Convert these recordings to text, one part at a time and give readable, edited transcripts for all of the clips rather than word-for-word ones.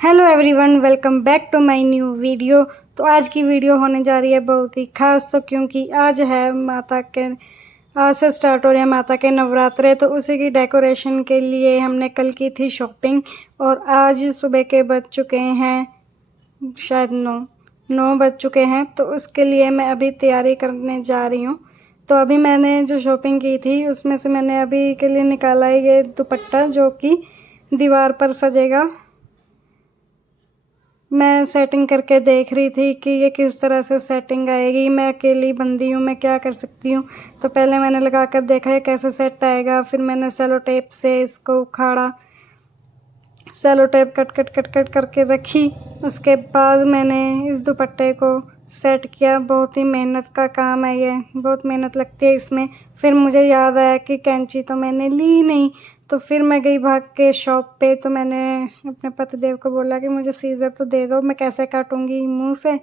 Hello everyone, welcome back to my new video. तो आज की वीडियो होने जा रही है बहुत ही खास, तो क्योंकि आज से स्टार्ट हो रहे हैं माता के नवरात्रे। तो उसी की डेकोरेशन के लिए हमने कल की थी शॉपिंग और आज सुबह के बज चुके हैं शायद 9 बज चुके हैं। तो उसके लिए मैं अभी तैयारी करने जा रही हूँ। तो अभी मैंने जो शॉपिंग की थी उसमें से मैंने अभी के लिए निकाला है ये दुपट्टा, जो कि दीवार पर सजेगा। मैं सेटिंग करके देख रही थी कि ये किस तरह से सेटिंग आएगी। मैं अकेली बंदी हूँ, मैं क्या कर सकती हूँ। तो पहले मैंने लगा कर देखा है कैसे सेट आएगा, फिर मैंने सेलो टेप से इसको उखाड़ा, सेलो टेप कट करके रखी। उसके बाद मैंने इस दुपट्टे को सेट किया। बहुत ही मेहनत का काम है ये, बहुत मेहनत लगती है इसमें। फिर मुझे याद आया कि कैंची तो मैंने ली नहीं। तो फिर मैं गई भाग के शॉप पे। तो मैंने अपने पतिदेव को बोला कि मुझे सीज़र तो दे दो, मैं कैसे काटूँगी मुंह से।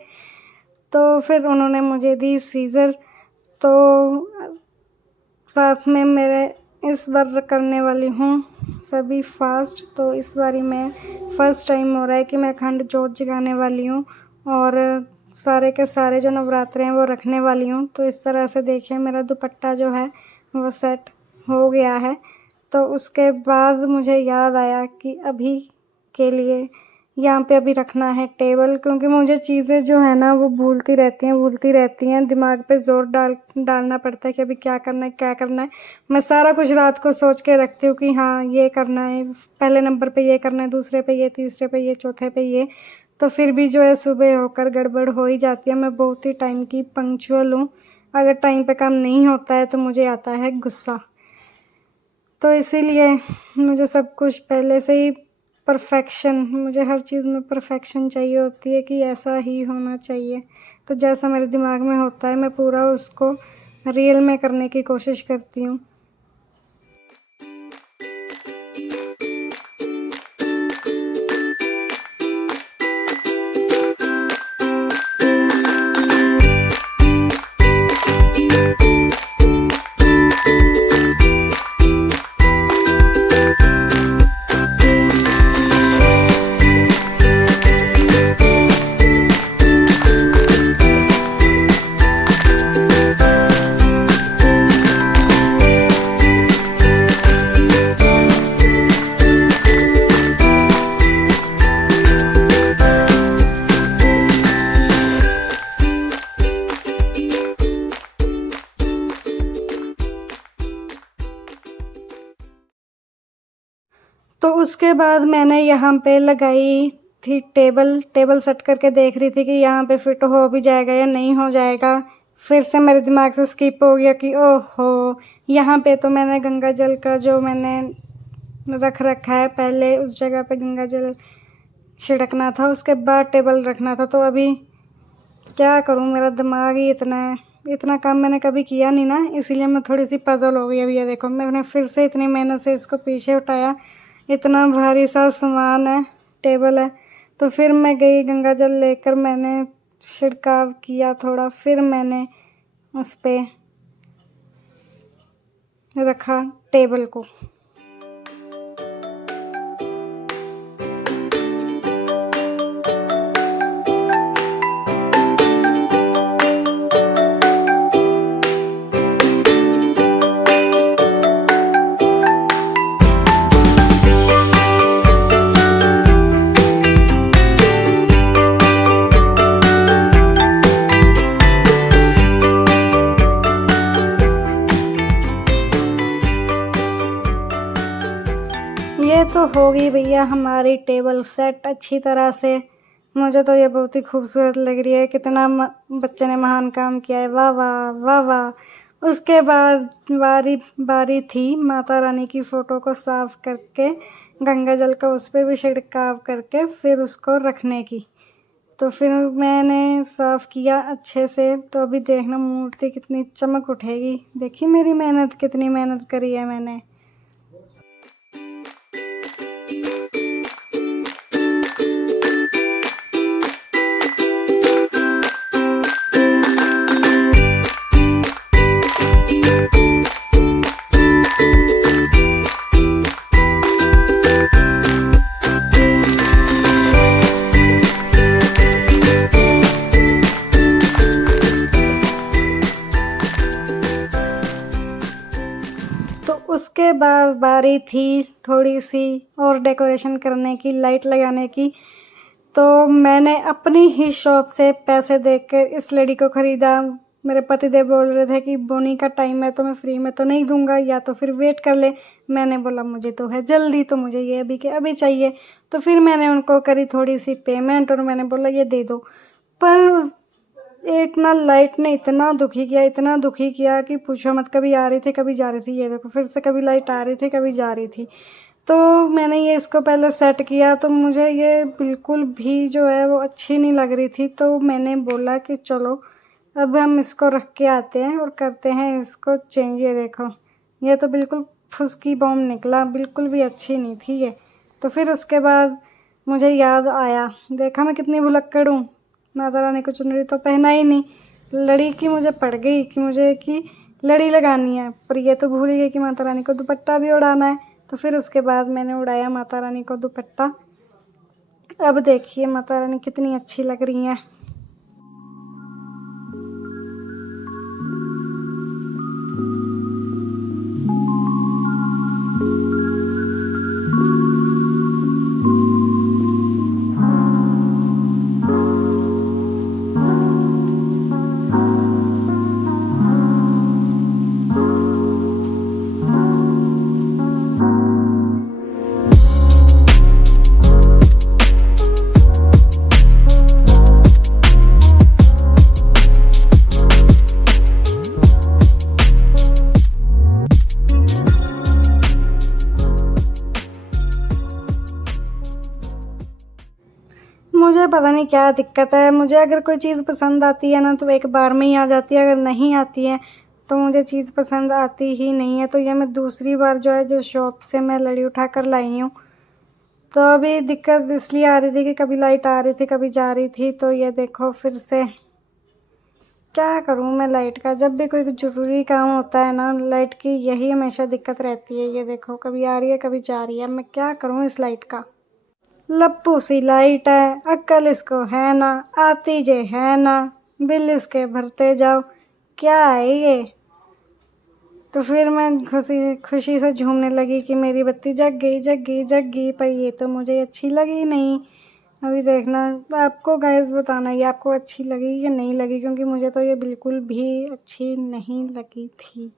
तो फिर उन्होंने मुझे दी सीज़र। तो साथ में मेरे इस बार करने वाली हूँ सभी फास्ट। तो इस बारी मैं फ़र्स्ट टाइम हो रहा है कि मैं अखंड जोत जगाने वाली हूँ और सारे के सारे जो नवरात्रे हैं वो रखने वाली हूँ। तो इस तरह से देखिए मेरा दुपट्टा जो है वो सेट हो गया है। तो उसके बाद मुझे याद आया कि अभी के लिए यहाँ पे अभी रखना है टेबल, क्योंकि मुझे चीज़ें जो है ना वो भूलती रहती हैं। दिमाग पे ज़ोर डालना पड़ता है कि अभी क्या करना है। मैं सारा कुछ रात को सोच के रखती हूँ कि हाँ ये करना है, पहले नंबर पे ये करना है, दूसरे पे ये, तीसरे पे ये, चौथे पे ये। तो फिर भी जो है सुबह होकर गड़बड़ हो ही जाती है। मैं बहुत ही टाइम की पंक्चुअल हूँ। अगर टाइम पे काम नहीं होता है तो मुझे आता है गुस्सा। तो इसीलिए मुझे सब कुछ पहले से ही मुझे हर चीज़ में परफेक्शन चाहिए होती है कि ऐसा ही होना चाहिए। तो जैसा मेरे दिमाग में होता है मैं पूरा उसको रियल में करने की कोशिश करती हूँ। तो उसके बाद मैंने यहाँ पे लगाई थी टेबल सेट करके देख रही थी कि यहाँ पे फिट हो भी जाएगा या नहीं हो जाएगा। फिर से मेरे दिमाग से स्किप हो गया कि ओहो, यहाँ पे तो मैंने गंगा जल का जो मैंने रखा है, पहले उस जगह पे गंगा जल छिड़कना था, उसके बाद टेबल रखना था। तो अभी क्या करूँ, मेरा दिमाग ही इतना काम मैंने कभी किया नहीं ना, इसीलिए मैं थोड़ी सी पज़ल हो गई। अभी ये देखो मैंने फिर से इतनी मेहनत से इसको पीछे उठाया, इतना भारी सा सामान है, टेबल है। तो फिर मैं गई गंगा जल लेकर, मैंने छिड़काव किया थोड़ा, फिर मैंने उस पे रखा टेबल को। ये तो होगी भैया हमारी टेबल सेट अच्छी तरह से। मुझे तो ये बहुत ही खूबसूरत लग रही है। कितना बच्चे ने महान काम किया है, वाह वाह वाह वाह। उसके बाद बारी थी माता रानी की फ़ोटो को साफ़ करके, गंगा जल का उस पर भी छिड़काव करके फिर उसको रखने की। तो फिर मैंने साफ़ किया अच्छे से। तो अभी देखना मूर्ति कितनी चमक उठेगी। देखिए मेरी मेहनत, कितनी मेहनत करी है मैंने। बाद बारी थी थोड़ी सी और डेकोरेशन करने की, लाइट लगाने की। तो मैंने अपनी ही शॉप से पैसे देकर इस लड़ी को ख़रीदा। मेरे पतिदेव बोल रहे थे कि बोनी का टाइम है तो मैं फ्री में तो नहीं दूंगा, या तो फिर वेट कर ले। मैंने बोला मुझे तो है जल्दी, तो मुझे ये अभी के अभी चाहिए। तो फिर मैंने उनको करी थोड़ी सी पेमेंट और मैंने बोला ये दे दो। पर उस एक ना लाइट ने इतना दुखी किया, इतना दुखी किया कि पूछो मत। कभी आ रही थी कभी जा रही थी, ये देखो फिर से कभी लाइट आ रही थी कभी जा रही थी। तो मैंने ये इसको पहले सेट किया तो मुझे ये बिल्कुल भी जो है वो अच्छी नहीं लग रही थी। तो मैंने बोला कि चलो अब हम इसको रख के आते हैं और करते हैं इसको चेंज। ये देखो ये तो बिल्कुल फुसकी बॉम्ब निकला, बिल्कुल भी अच्छी नहीं थी ये। तो फिर उसके बाद मुझे याद आया, देखा मैं कितनी भुलक्कड़ हूँ। माता रानी को चुनरी तो पहना ही नहीं, लड़ी की मुझे पड़ गई कि मुझे कि लड़ी लगानी है, पर ये तो भूल ही गई कि माता रानी को दुपट्टा भी उड़ाना है। तो फिर उसके बाद मैंने उड़ाया माता रानी को दुपट्टा। अब देखिए माता रानी कितनी अच्छी लग रही हैं। मुझे पता नहीं क्या दिक्कत है, मुझे अगर कोई चीज़ पसंद आती है ना तो एक बार में ही आ जाती है, अगर नहीं आती है तो मुझे चीज़ पसंद आती ही नहीं है। तो ये मैं दूसरी बार जो है जो शॉप से मैं लड़ी उठा कर लाई हूँ। तो अभी दिक्कत इसलिए आ रही थी कि कभी लाइट आ रही थी कभी जा रही थी। तो ये देखो फिर से क्या करूँ मैं लाइट का, जब भी कोई ज़रूरी काम होता है ना लाइट की यही हमेशा दिक्कत रहती है। ये देखो कभी आ रही है कभी जा रही है, मैं क्या करूँ इस लाइट का। लप्पू सी लाइट है, अक्ल इसको है ना, आती जे है ना, बिल इसके भरते जाओ, क्या है ये। तो फिर मैं खुशी खुशी से झूमने लगी कि मेरी बत्ती जग गई जग गई जग गई, पर ये तो मुझे अच्छी लगी नहीं। अभी देखना आपको गाइस बताना ये आपको अच्छी लगी या नहीं लगी, क्योंकि मुझे तो ये बिल्कुल भी अच्छी नहीं लगी थी।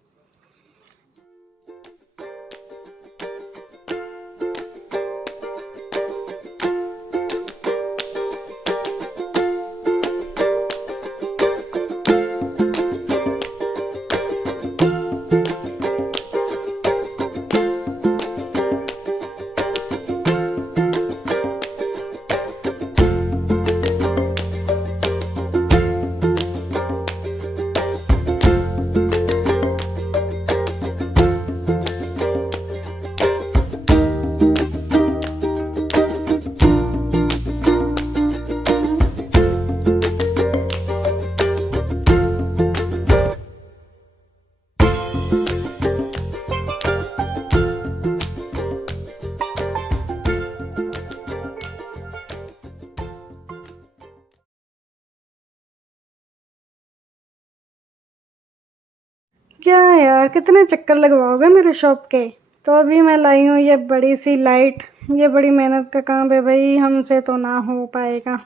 क्या यार कितने चक्कर लगवाओगे मेरे शॉप के। तो अभी मैं लाई हूँ ये बड़ी सी लाइट, ये बड़ी मेहनत का काम है भाई, हमसे तो ना हो पाएगा।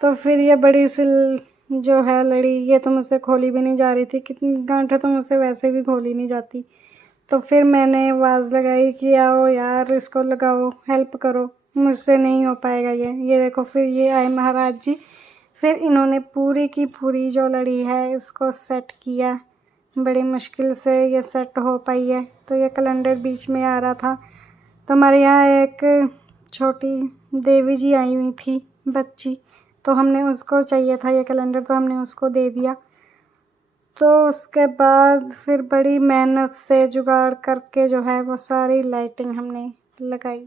तो फिर ये बड़ी सी जो है लड़ी ये तो मुझसे खोली भी नहीं जा रही थी, कितनी गांठें तो मुझसे वैसे भी खोली नहीं जाती। तो फिर मैंने आवाज़ लगाई कि आओ यार इसको लगाओ, हेल्प करो, मुझसे नहीं हो पाएगा ये देखो फिर ये आए महाराज जी। फिर इन्होंने पूरी की पूरी जो लड़ी है इसको सेट किया, बड़ी मुश्किल से ये सेट हो पाई है। तो ये कैलेंडर बीच में आ रहा था। तो हमारे यहाँ एक छोटी देवी जी आई हुई थी बच्ची, तो हमने उसको चाहिए था ये कैलेंडर, तो हमने उसको दे दिया। तो उसके बाद फिर बड़ी मेहनत से जुगाड़ करके जो है वो सारी लाइटिंग हमने लगाई।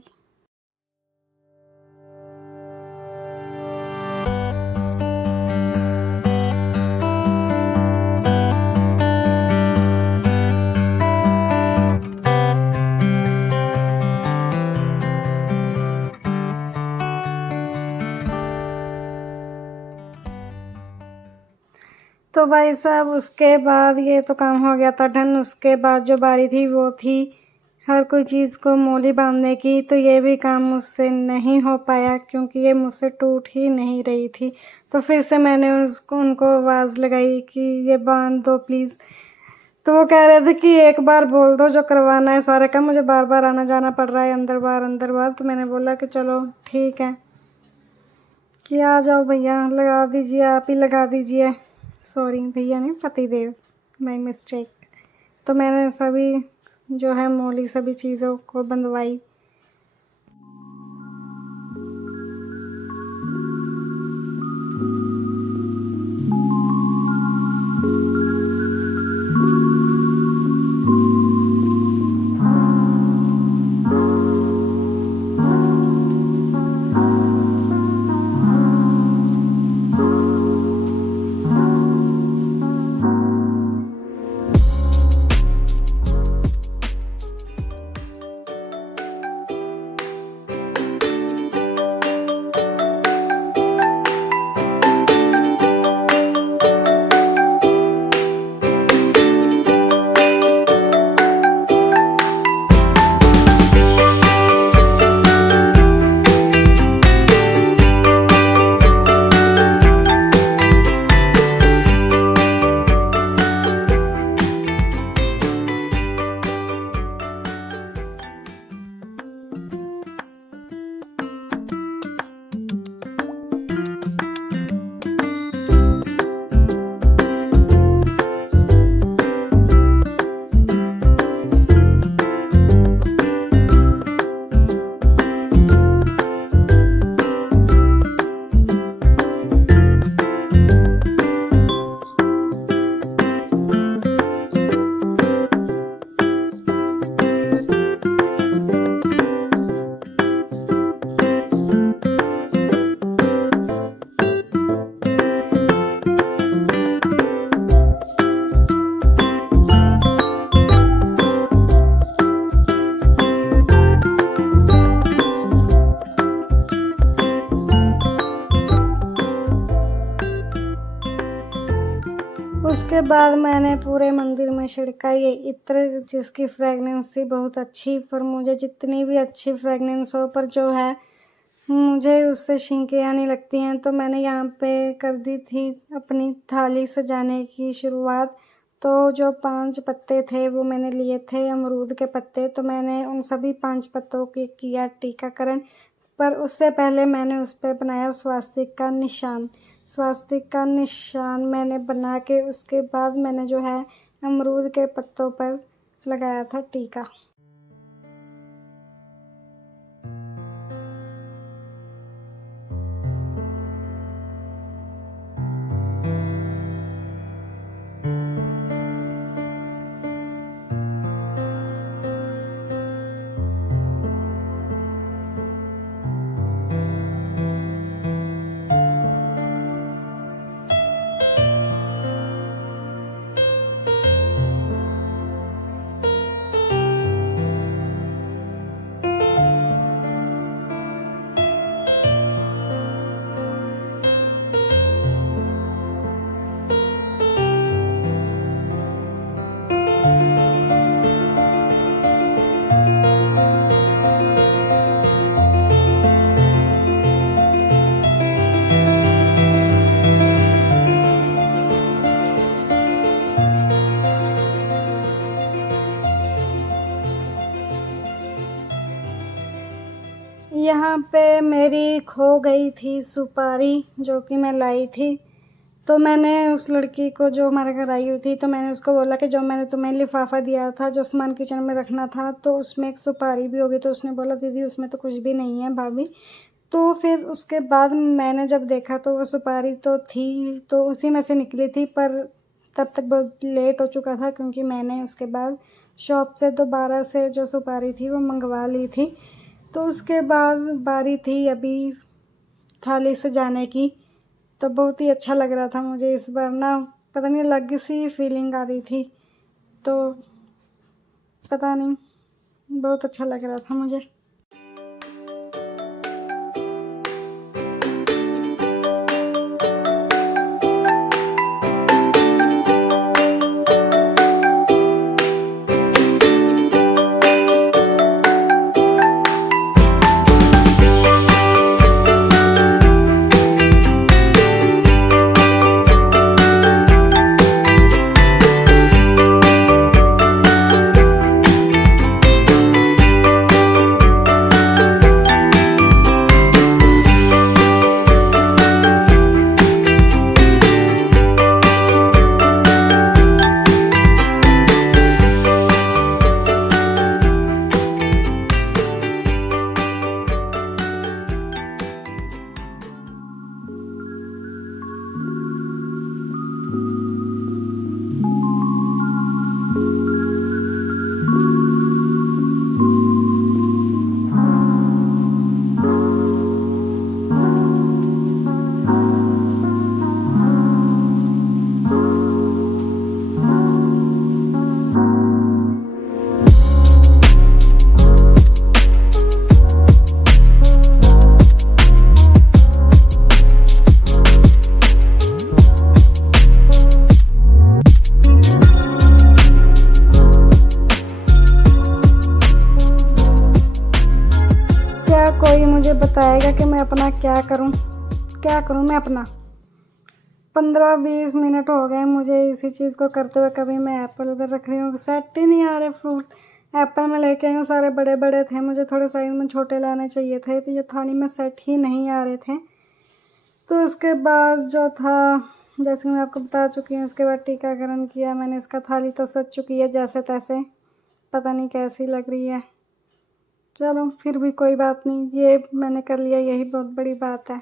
तो भाई साहब उसके बाद ये तो काम हो गया था डन। उसके बाद जो बारी थी वो थी हर कोई चीज़ को मोली बांधने की, तो ये भी काम मुझसे नहीं हो पाया क्योंकि ये मुझसे टूट ही नहीं रही थी। तो फिर से मैंने उनको आवाज़ लगाई कि ये बांध दो प्लीज़। तो वो कह रहे थे कि एक बार बोल दो, जो करवाना है सारा काम, मुझे बार बार आना जाना पड़ रहा है अंदर बार। तो मैंने बोला कि चलो ठीक है कि आ जाओ भैया, लगा दीजिए, आप ही लगा दीजिए। सॉरी भैया नहीं, पतिदेव, माय मिस्टेक। तो मैंने सभी जो है मोली सभी चीज़ों को बंधवाई। उसके बाद मैंने पूरे मंदिर में छिड़का ये इत्र, जिसकी फ्रेगनेंस थी बहुत अच्छी। पर मुझे जितनी भी अच्छी फ्रेगनेंस हो, पर जो है मुझे उससे छींकें आने लगती हैं। तो मैंने यहाँ पे कर दी थी अपनी थाली सजाने की शुरुआत। तो जो 5 पत्ते थे वो मैंने लिए थे अमरूद के पत्ते। तो मैंने उन सभी 5 पत्तों की किया टीकाकरण। पर उससे पहले मैंने उस पर बनाया स्वास्तिक का निशान। स्वास्तिक का निशान मैंने बना के उसके बाद मैंने जो है अमरूद के पत्तों पर लगाया था टीका। यहाँ पे मेरी खो गई थी सुपारी जो कि मैं लाई थी। तो मैंने उस लड़की को जो हमारे घर आई हुई थी, तो मैंने उसको बोला कि जो मैंने तुम्हें लिफाफा दिया था जो सामान किचन में रखना था, तो उसमें एक सुपारी भी होगी। तो उसने बोला दीदी उसमें तो कुछ भी नहीं है भाभी। तो फिर उसके बाद मैंने जब देखा तो वो सुपारी तो थी, तो उसी में से निकली थी। पर तब तक बहुत लेट हो चुका था क्योंकि मैंने उसके बाद शॉप से दोबारा से जो सुपारी थी वो मंगवा ली थी। तो उसके बाद बारी थी अभी थाली सजाने की। तो बहुत ही अच्छा लग रहा था मुझे इस बार ना, पता नहीं अलग सी फीलिंग आ रही थी। तो पता नहीं, बहुत अच्छा लग रहा था मुझे। क्या कोई मुझे बताएगा कि मैं अपना क्या करूं? क्या करूं मैं अपना? 15-20 मिनट हो गए मुझे इसी चीज़ को करते हुए। कभी मैं एप्पल उधर रख रही हूँ, सेट ही नहीं आ रहे फ्रूट्स। एप्पल मैं लेके आई हूँ, सारे बड़े बड़े थे, मुझे थोड़े साइज़ में छोटे लाने चाहिए थे, तो ये थाली में सेट ही नहीं आ रहे थे। तो उसके बाद जो था, जैसे मैं आपको बता चुकी हूँ, उसके बाद टीकाकरण किया मैंने। इसका थाली तो सज चुकी है जैसे तैसे, पता नहीं कैसी लग रही है। चलो फिर भी कोई बात नहीं, ये मैंने कर लिया, यही बहुत बड़ी बात है।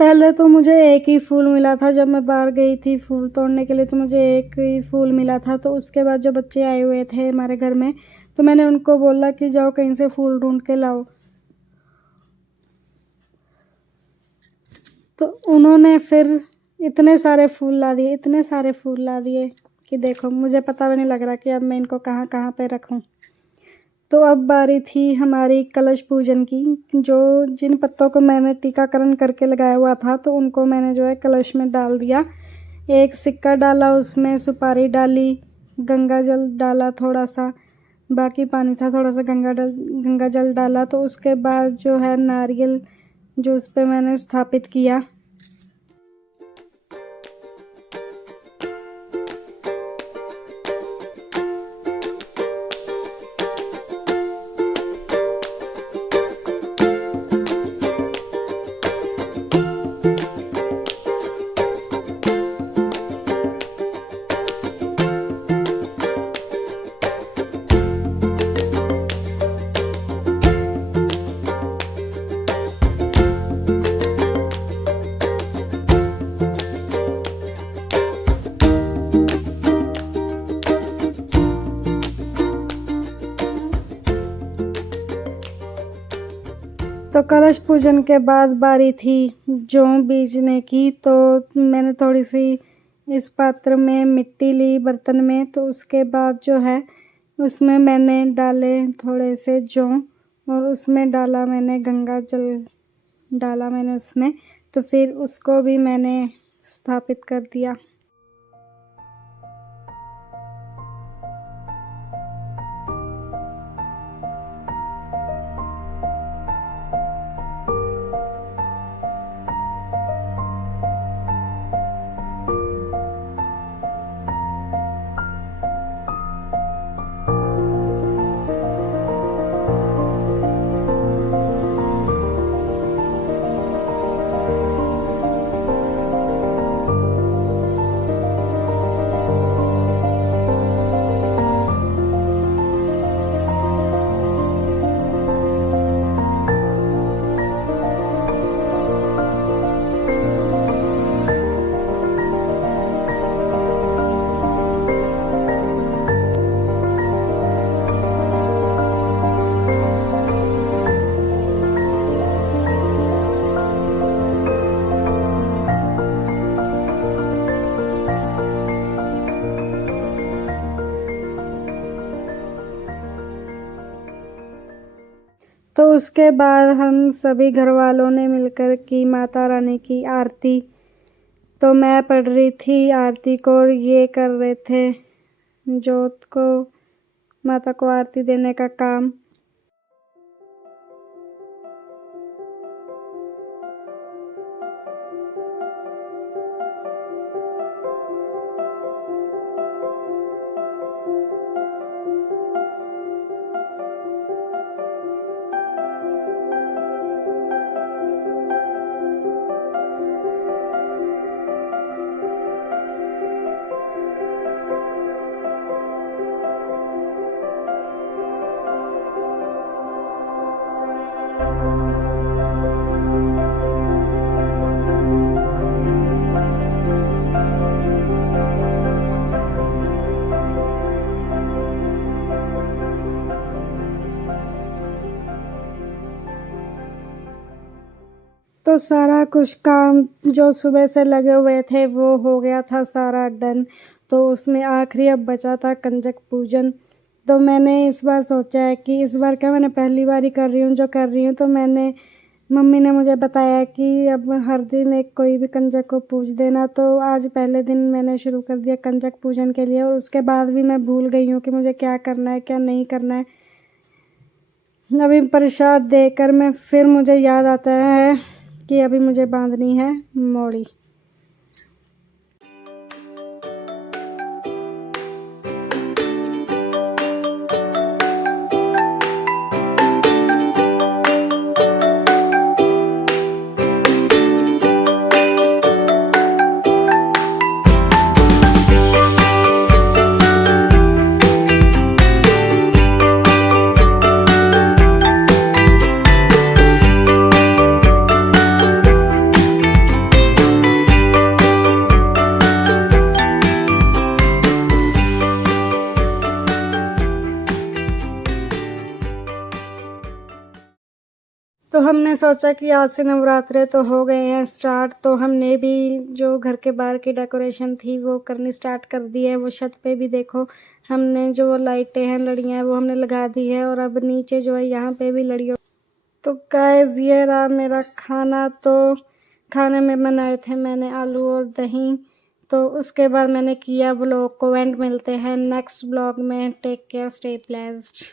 पहले तो मुझे एक ही फूल मिला था, जब मैं बाहर गई थी फूल तोड़ने के लिए तो मुझे एक ही फूल मिला था। तो उसके बाद जो बच्चे आए हुए थे हमारे घर में, तो मैंने उनको बोला कि जाओ कहीं से फूल ढूंढ के लाओ। तो उन्होंने फिर इतने सारे फूल ला दिए, इतने सारे फूल ला दिए कि देखो मुझे पता भी नहीं लग रहा कि अब मैं इनको कहाँ कहाँ पे रखूँ। तो अब बारी थी हमारी कलश पूजन की। जो जिन पत्तों को मैंने टीकाकरण करके लगाया हुआ था, तो उनको मैंने जो है कलश में डाल दिया। एक सिक्का डाला, उसमें सुपारी डाली, गंगा जल डाला थोड़ा सा, बाकी पानी था थोड़ा सा, गंगा जल डाला। तो उसके बाद जो है नारियल जो उस पर मैंने स्थापित किया। तो कलश पूजन के बाद बारी थी जौ बीजने की। तो मैंने थोड़ी सी इस पात्र में मिट्टी ली, बर्तन में। तो उसके बाद जो है उसमें मैंने डाले थोड़े से जौ, और उसमें डाला मैंने गंगा जल डाला मैंने उसमें। तो फिर उसको भी मैंने स्थापित कर दिया। उसके बाद हम सभी घर वालों ने मिलकर की माता रानी की आरती। तो मैं पढ़ रही थी आरती को और ये कर रहे थे जोत को, माता को आरती देने का काम। तो सारा कुछ काम जो सुबह से लगे हुए थे वो हो गया था सारा डन। तो उसमें आखिरी अब बचा था कंजक पूजन। तो मैंने इस बार सोचा है कि इस बार क्या, मैंने पहली बार ही कर रही हूँ जो कर रही हूँ। तो मम्मी ने मुझे बताया कि अब हर दिन एक कोई भी कंजक को पूज देना। तो आज पहले दिन मैंने शुरू कर दिया कंजक पूजन के लिए, और उसके बाद भी मैं भूल गई हूँ कि मुझे क्या करना है क्या नहीं करना है। अभी प्रसाद देकर फिर मुझे याद आता है कि अभी मुझे बांधनी है मोड़ी। तो हमने सोचा कि आज से नवरात्रे तो हो गए हैं स्टार्ट, तो हमने भी जो घर के बाहर की डेकोरेशन थी वो करनी स्टार्ट कर दी है। वो छत पे भी देखो हमने जो लाइटें हैं लड़ियाँ हैं वो हमने लगा दी है, और अब नीचे जो है यहाँ पे भी लड़ियों। तो गाइस ये रहा मेरा खाना। तो खाने में बनाए थे मैंने आलू और दही। तो उसके बाद मैंने किया ब्लॉग को एंड। मिलते हैं नेक्स्ट ब्लॉग में। Take care, stay blessed.